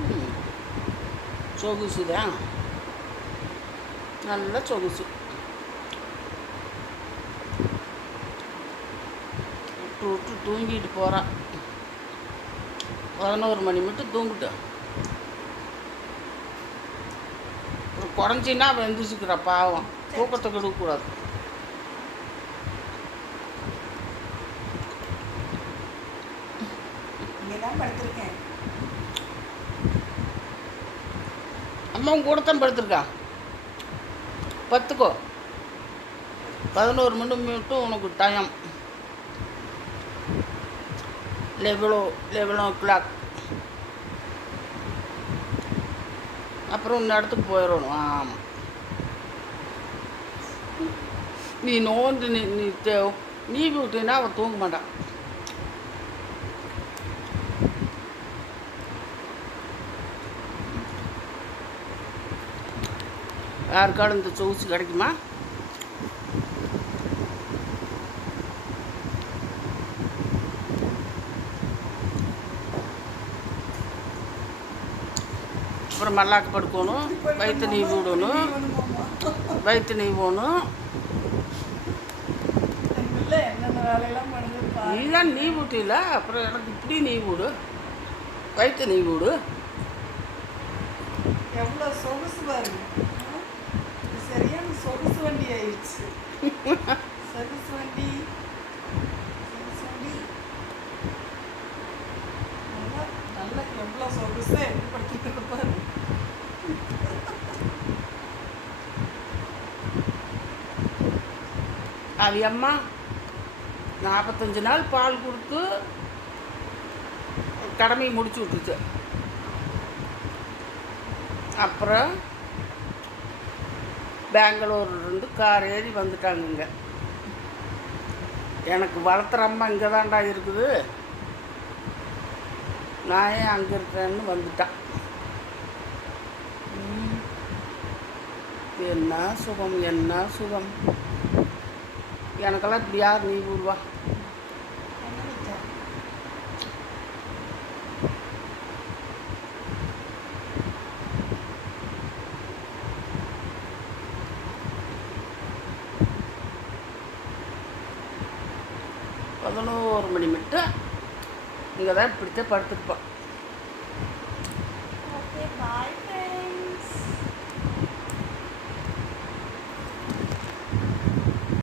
ம், சொகுசு தான், நல்ல சொகுசு. விட்டு விட்டு தூங்கிட்டு போகிறான். 11 மணி மட்டும் தூங்கிட்டோம். ஒரு குறைஞ்சின்னா அவன் எந்திரிச்சுக்கிறா பாவம். தூக்கத்தை கெடுக்கக்கூடாது. அம்மாவும் கூட தான் படுத்திருக்கா. பத்துக்கோ, 11 மணி மட்டும் உனக்கு டைம். 11 o'clock. அப்புறம் இந்த இடத்துக்கு போயிடணும். ஆமாம், நீ நோந்து நீ விட்டினா அவன் தூங்க மாட்டான். யாருக்காலும் இந்த சொகுசு கிடைக்குமா? அப்புறம் மல்லாக்கு படுக்கணும், வயிற்று நீ விடணும், வயிற்று நீ போகணும். நீதான் நீ விட்டில, அப்புறம் எனக்கு இப்படி நீ விடு, வயிற்று நீ விடு. எவ்வளோ சொகுசு பாருங்க. சரியான சொகுசு வண்டி ஆயிடுச்சு. சொகுசு வண்டி, சொகுசு வண்டி. நல்லா நல்லா எவ்வளோ சொகுசு எப்படி படிக்கிறது பாரு. அது அம்மா 45 நாள் பால் கொடுத்து கடமையை முடிச்சு விட்டுருச்சு. அப்புறம் பெங்களூர்லேருந்து கார் ஏறி வந்துட்டாங்க. எனக்கு வளர்த்துற அம்மா இங்கே தான்டா இருக்குது, நான் ஏன் அங்கே இருக்கிறேன்னு வந்துட்டான். என்ன சுகம், என்ன சுகம். எனக்கெல்லாம் இப்படி யார் நீ விடுவா? பதினோரு மணி மட்டும் இங்கே தான் இப்படித்தான் படுத்துருப்பான். Okay bye.